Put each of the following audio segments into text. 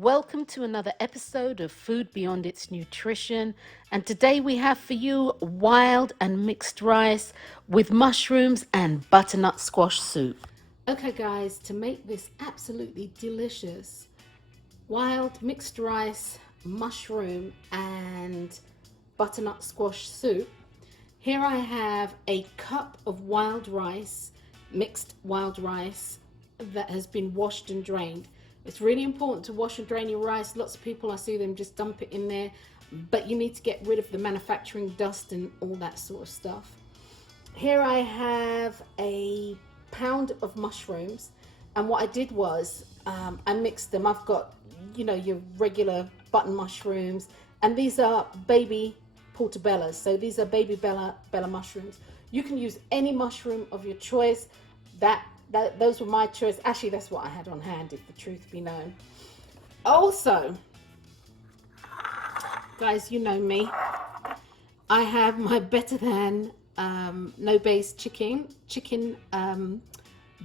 Welcome to another episode of Food Beyond Its Nutrition, and today we have for you wild and mixed rice with mushrooms and butternut squash soup. Okay guys, to make this absolutely delicious wild mixed rice, mushroom and butternut squash soup, here I have a cup of wild rice, mixed wild rice that has been washed and drained. It's really important to wash and drain your rice. Lots of people, I see them just dump it in there, but you need to get rid of the manufacturing dust and all that sort of stuff. Here I have a pound of mushrooms, and what I did was I mixed them. I've got, your regular button mushrooms, and these are baby portobellas. So these are baby bella mushrooms. You can use any mushroom of your choice. Those were my choice. Actually, that's what I had on hand, if the truth be known. Also, guys, you know me. I have my Better Than no base chicken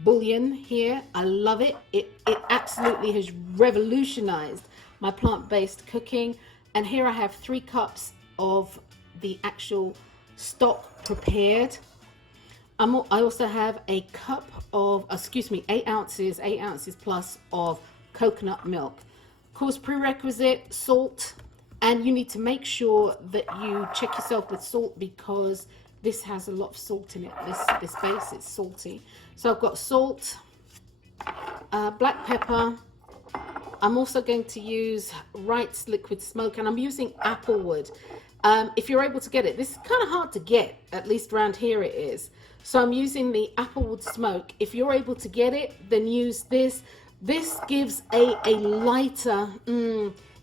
bouillon here. I love it. It absolutely has revolutionized my plant-based cooking. And here I have 3 cups of the actual stock prepared. I also have a cup of, 8 ounces plus of coconut milk. Of course, prerequisite, salt, and you need to make sure that you check yourself with salt because this has a lot of salt in it. This base is salty. So I've got salt, black pepper. I'm also going to use Wright's liquid smoke, and I'm using applewood. If you're able to get it, this is kind of hard to get, at least around here it is. So I'm using the applewood smoke. If you're able to get it, then use this. This gives a lighter,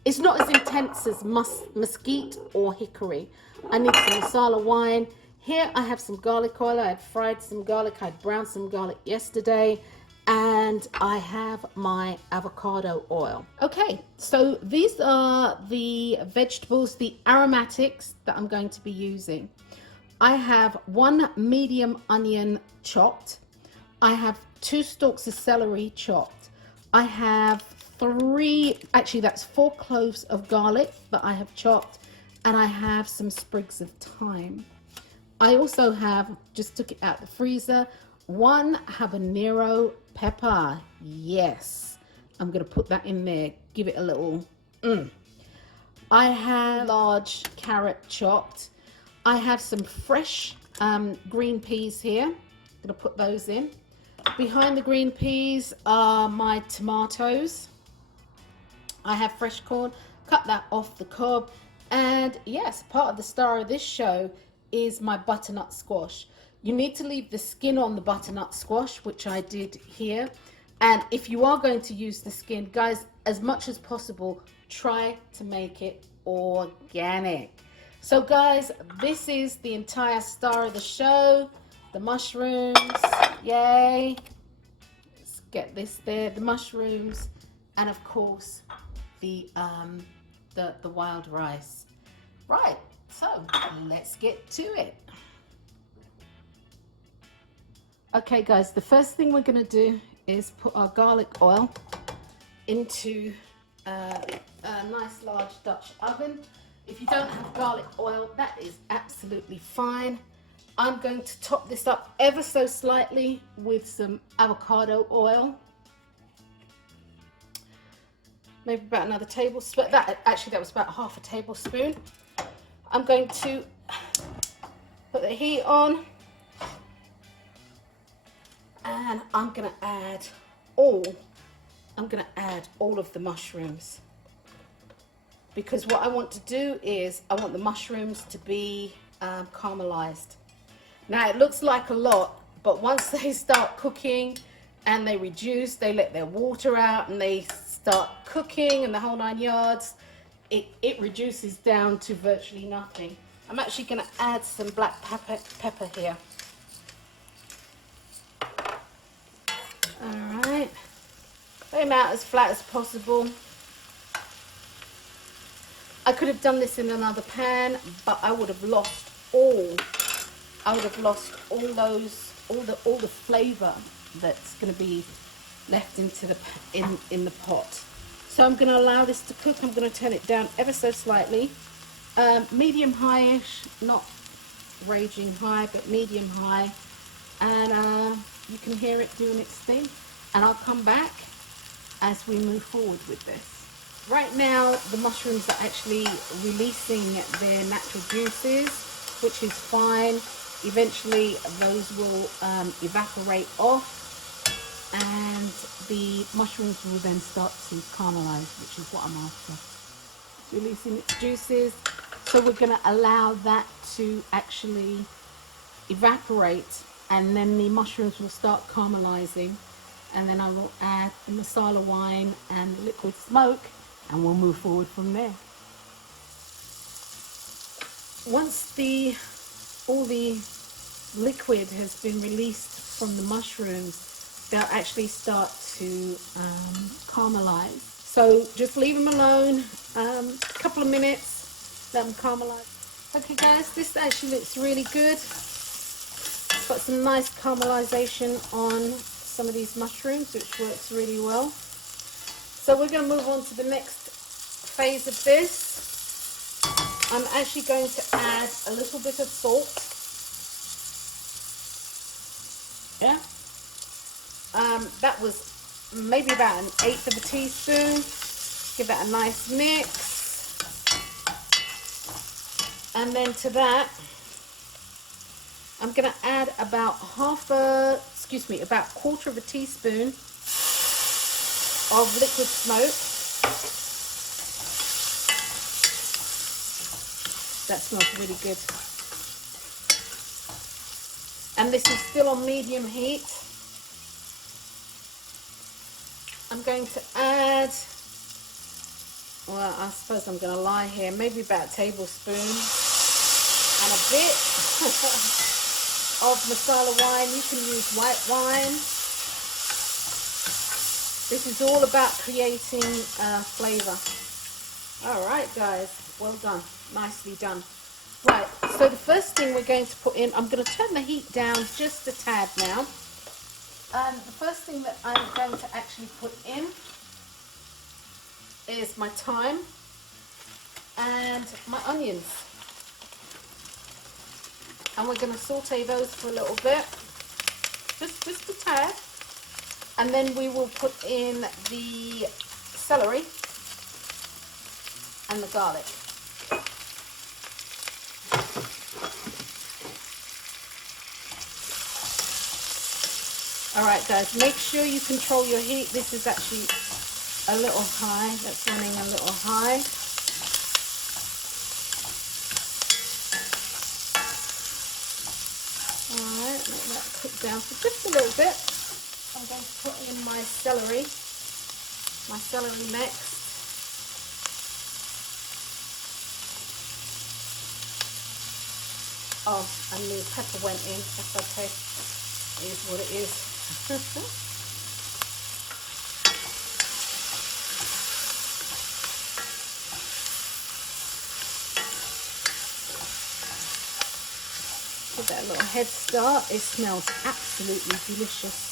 it's not as intense as mesquite or hickory. I need some masala wine. Here I have some garlic oil. I had fried some garlic. I had browned some garlic yesterday. And I have my avocado oil. Okay, so these are the vegetables, the aromatics that I'm going to be using. I have 1 medium onion chopped. I have 2 stalks of celery chopped. I have 4 cloves of garlic that I have chopped, and I have some sprigs of thyme. I also have, just took it out the freezer, 1 habanero pepper. Yes, I'm gonna put that in there, give it a little I have large carrot chopped. I have some fresh green peas here. I'm gonna put those in. Behind the green peas are my tomatoes. I have fresh corn, cut that off the cob. And yes, part of the star of this show is my butternut squash. You need to leave the skin on the butternut squash, which I did here. And if you are going to use the skin, guys, as much as possible, try to make it organic. So guys, this is the entire star of the show, the mushrooms, yay. Let's get this there, the mushrooms, and of course, the wild rice. Right, so let's get to it. Okay guys, the first thing we're gonna do is put our garlic oil into a nice large Dutch oven. If you don't have garlic oil, that is absolutely fine. I'm going to top this up ever so slightly with some avocado oil. Maybe about another tablespoon. That was about ½ a tablespoon. I'm going to put the heat on. And I'm gonna add all of the mushrooms, because what I want to do is I want the mushrooms to be caramelized. Now it looks like a lot, but once they start cooking and they reduce, they let their water out and they start cooking and the whole 9 yards, it reduces down to virtually nothing. I'm actually gonna add some black pepper here. Alright, lay them out as flat as possible. I could have done this in another pan, but I would have lost all the flavor that's going to be left into in the pot. So I'm going to allow this to cook. I'm going to turn it down ever so slightly. Medium high-ish, not raging high, but medium high. And you can hear it doing its thing. And I'll come back as we move forward with this. Right now, the mushrooms are actually releasing their natural juices, which is fine. Eventually, those will evaporate off, and the mushrooms will then start to caramelize, which is what I'm after. It's releasing its juices, so we're going to allow that to actually evaporate, and then the mushrooms will start caramelizing, and then I will add the masala wine and liquid smoke, and we'll move forward from there. Once all the liquid has been released from the mushrooms, they'll actually start to caramelize. So just leave them alone a couple of minutes, let them caramelize. Okay guys, this actually looks really good. Got some nice caramelization on some of these mushrooms, which works really well. So we're going to move on to the next phase of this. I'm actually going to add a little bit of salt. Yeah. That was maybe about 1/8 of a teaspoon. Give that a nice mix. And then to that, I'm going to add about about 1/4 of a teaspoon of liquid smoke. That smells really good. And this is still on medium heat. I'm going to add, well, I suppose I'm going to lie here, maybe about a tablespoon and a bit of masala wine. You can use white wine. This is all about creating flavor. All right, guys, well done, nicely done. Right, so the first thing we're going to put in, I'm going to turn the heat down just a tad now. And the first thing that I'm going to actually put in is my thyme and my onions. And we're going to saute those for a little bit, just a tad. And then we will put in the celery and the garlic. All right, guys, make sure you control your heat. This is actually a little high. That's running a little high. All right, let that cook down for just a little bit. I'm going to put in my celery next. Oh, and the pepper went in. That's okay. It is what it is. Give that a little head start. It smells absolutely delicious.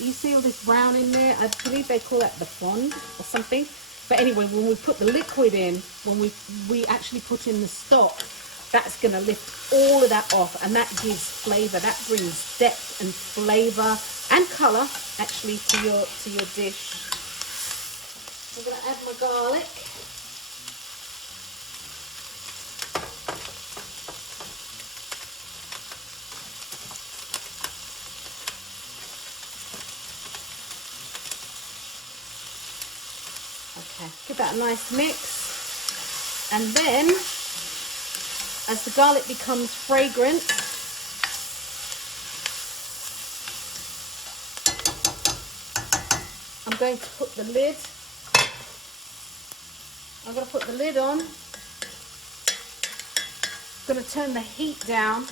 You see all this brown in there? I believe they call that the fond or something. But anyway, when we put the liquid in, when we actually put in the stock, that's going to lift all of that off, and that gives flavour. That brings depth and flavour and colour actually to your dish. I'm going to add my garlic. Okay, give that a nice mix, and then as the garlic becomes fragrant, I'm going to put the lid. I'm going to put the lid on. I'm going to turn the heat down,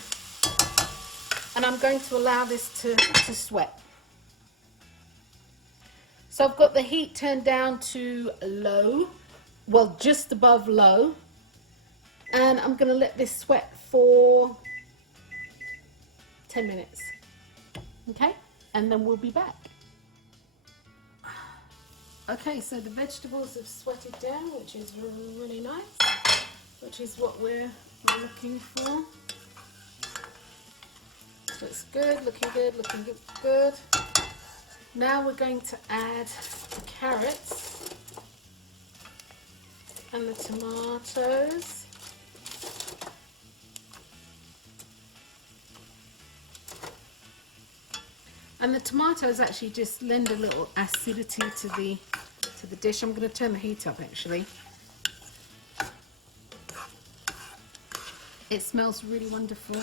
and I'm going to allow this to sweat. So I've got the heat turned down to low, well, just above low, and I'm going to let this sweat for 10 minutes. Okay, and then we'll be back. Okay, so the vegetables have sweated down, which is really nice, which is what we're looking for. Looks good, looking good, looking good. Now we're going to add the carrots and the tomatoes. And the tomatoes actually just lend a little acidity to the dish. I'm going to turn the heat up actually. It smells really wonderful.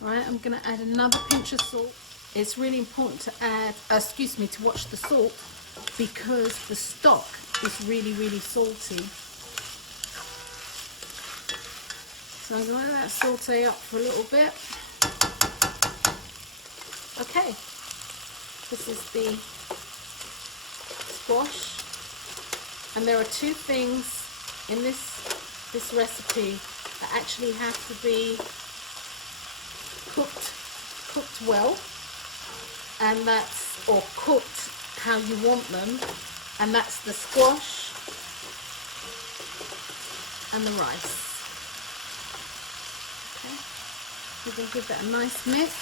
Right, I'm going to add another pinch of salt. It's really important to add, to watch the salt, because the stock is really, really salty. So I'm going to let that saute up for a little bit. Okay, this is the squash, and there are two things in this recipe that actually have to be cooked well, and that's, or cooked how you want them, and that's the squash and the rice. Okay, we're going to give that a nice mix.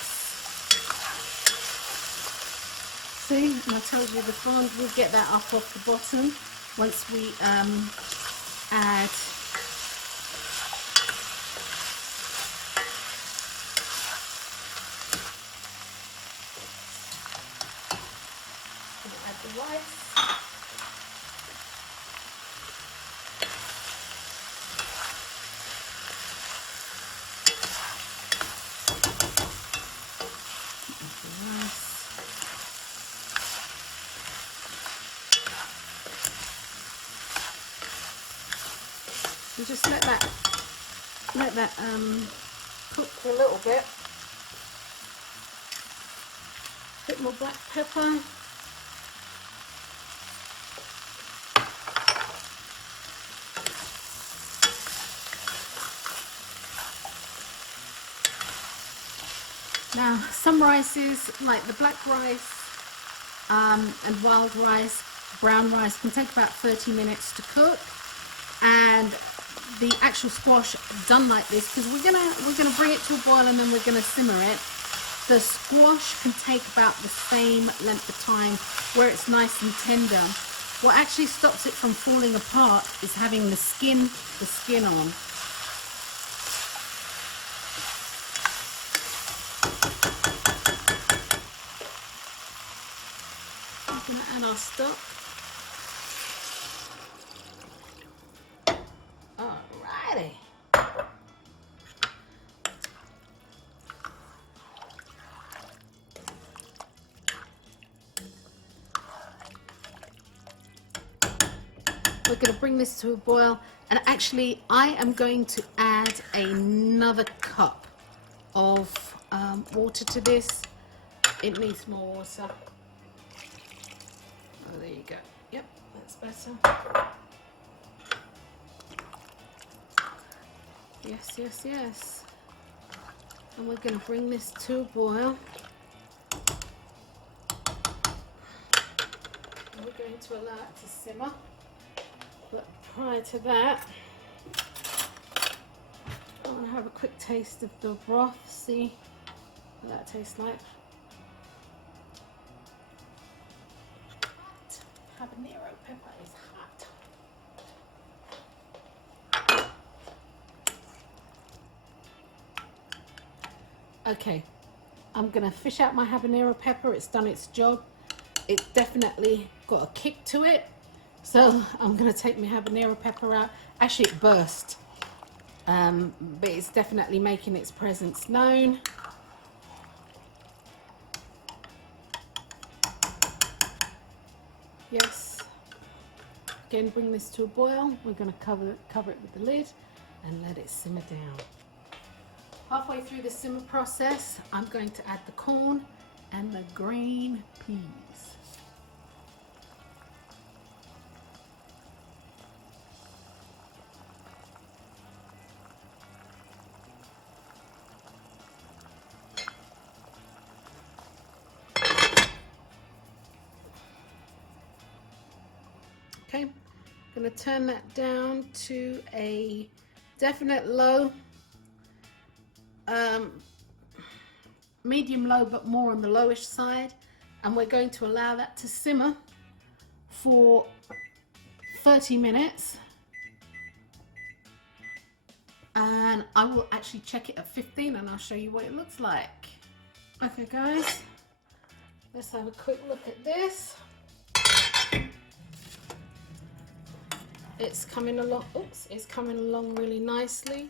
See, and I told you the fond, we'll get that up off the bottom once we add the rice. And just let that cook for a little bit. A bit more black pepper. Now, some rices, like the black rice and wild rice, brown rice, can take about 30 minutes to cook, and the actual squash done like this, because we're gonna bring it to a boil and then we're gonna simmer it. The squash can take about the same length of time, where it's nice and tender. What actually stops it from falling apart is having the skin on. I'm gonna add our stock. Alrighty. We're going to bring this to a boil, and actually I am going to add another cup of water to this. It needs more water. Oh, there you go. Yep, that's better. Yes, yes, yes. And we're going to bring this to a boil. And we're going to allow it to simmer. But prior to that, I want to have a quick taste of the broth, see what that tastes like. Habanero pepper is hot. Okay, I'm going to fish out my habanero pepper. It's done its job. It's definitely got a kick to it. So I'm going to take my habanero pepper out. Actually, it burst, but it's definitely making its presence known. Yes. Again, bring this to a boil. We're going to cover it with the lid and let it simmer down. Halfway through the simmer process, I'm going to add the corn and the green peas. going to turn that down to a definite low, medium low, but more on the lowish side. And we're going to allow that to simmer for 30 minutes. And I will actually check it at 15 and I'll show you what it looks like. Okay guys, let's have a quick look at this. It's coming along, oops, it's coming along really nicely.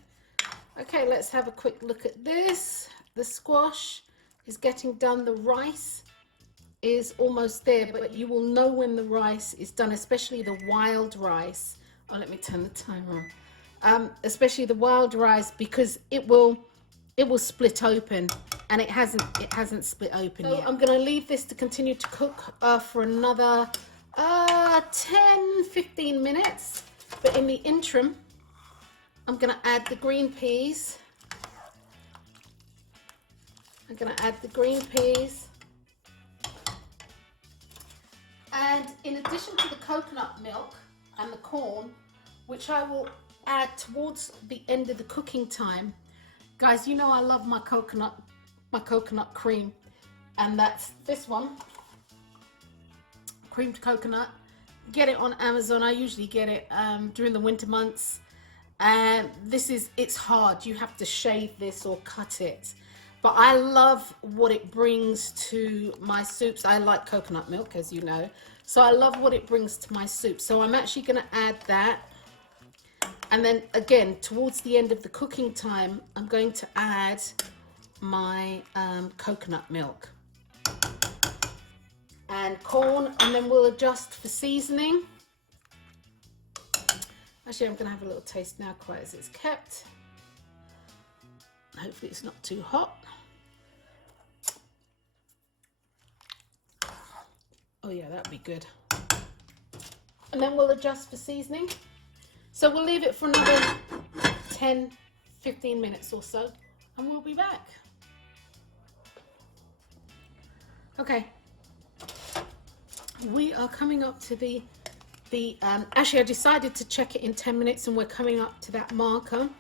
Okay, let's have a quick look at this. The squash is getting done. The rice is almost there, but you will know when the rice is done, especially the wild rice. Oh, let me turn the timer on. Especially the wild rice, because it will split open, and it hasn't split open yet. I'm going to leave this to continue to cook for another 10-15 minutes. But in the interim, I'm going to add the green peas. I'm going to add the green peas. And in addition to the coconut milk and the corn, which I will add towards the end of the cooking time, guys, you know I love my coconut cream, and that's this one, creamed coconut. Get it on Amazon. I usually get it during the winter months, and it's hard. You have to shave this or cut it, but I love what it brings to my soups. I like coconut milk, as you know, so I love what it brings to my soup. So I'm actually going to add that, and then again towards the end of the cooking time, I'm going to add my coconut milk and corn, and then we'll adjust for seasoning. Actually, I'm going to have a little taste now, quite as it's kept. Hopefully it's not too hot. Oh yeah, that'd be good. And then we'll adjust for seasoning. So we'll leave it for another 10-15 minutes or so, and we'll be back. Okay, we are coming up to the actually I decided to check it in 10 minutes, and we're coming up to that marker.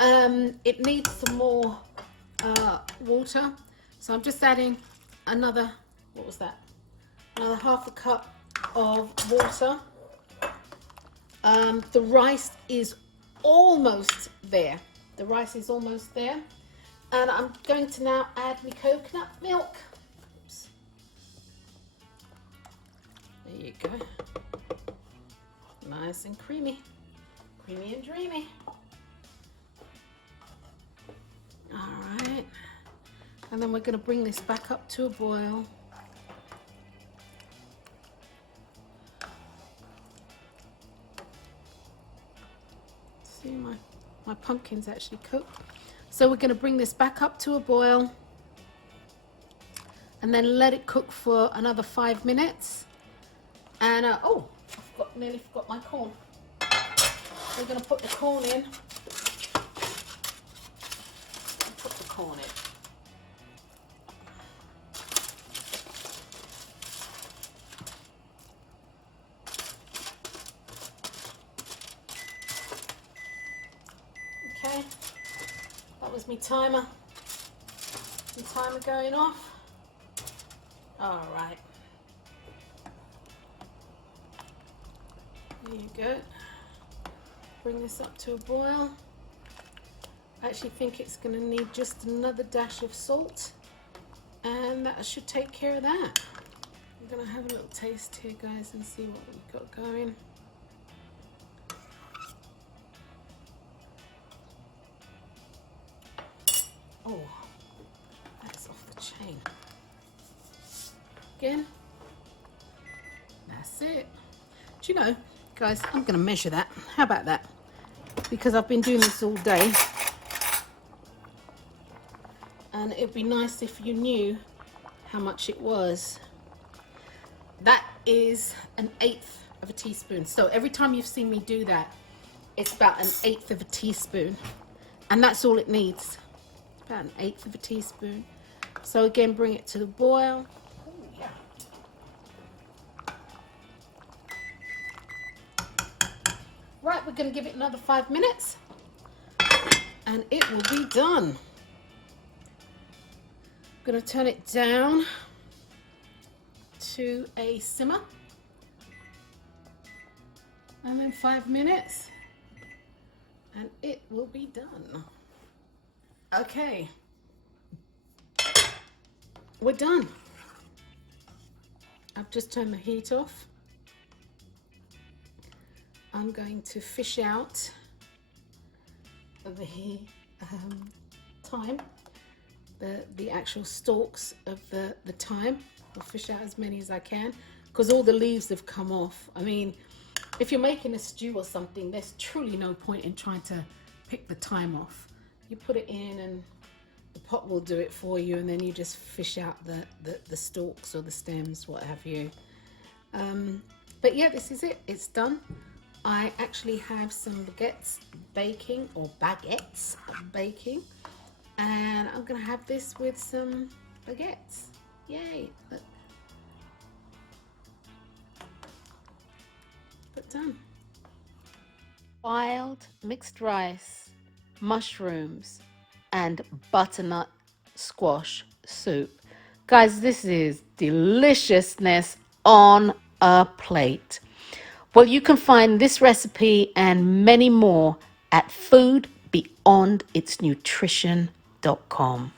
It needs some more water, so I'm just adding another, what was that, another half a cup of water. The rice is almost there. The rice is almost there, and I'm going to now add my coconut milk. Oops. There you go. Nice and creamy, creamy and dreamy. All right, and then we're going to bring this back up to a boil. See, my pumpkin's actually cooked. So we're going to bring this back up to a boil and then let it cook for another 5 minutes. And oh, nearly forgot my corn. We're going to put the corn in. Put the corn in. Okay, that was my timer. My timer going off. All right. There you go. Bring this up to a boil. I actually think it's going to need just another dash of salt, and that should take care of that. I'm going to have a little taste here, guys, and see what we've got going. Oh, that's off the chain. Again. That's it. Do you know, guys, I'm going to measure that. How about that? Because I've been doing this all day, and it'd be nice if you knew how much it was. That is 1/8 of a teaspoon. So every time you've seen me do that, it's about 1/8 of a teaspoon, and that's all it needs. About 1/8 of a teaspoon. So again, bring it to the boil. Oh, yeah. Right, we're going to give it another 5 minutes and it will be done. I'm going to turn it down to a simmer, and then 5 minutes and it will be done. Okay, we're done. I've just turned the heat off. I'm going to fish out the thyme, the actual stalks of the thyme. I'll fish out as many as I can because all the leaves have come off. I mean, if you're making a stew or something, there's truly no point in trying to pick the thyme off. You put it in and the pot will do it for you, and then you just fish out the stalks or the stems, what have you. But yeah, this is it. It's done. I actually have some baguettes baking, and I'm gonna have this with some baguettes. Yay! But done. Wild mixed rice, mushrooms, and butternut squash soup. Guys, this is deliciousness on a plate. Well, you can find this recipe and many more at foodbeyonditsnutrition.com.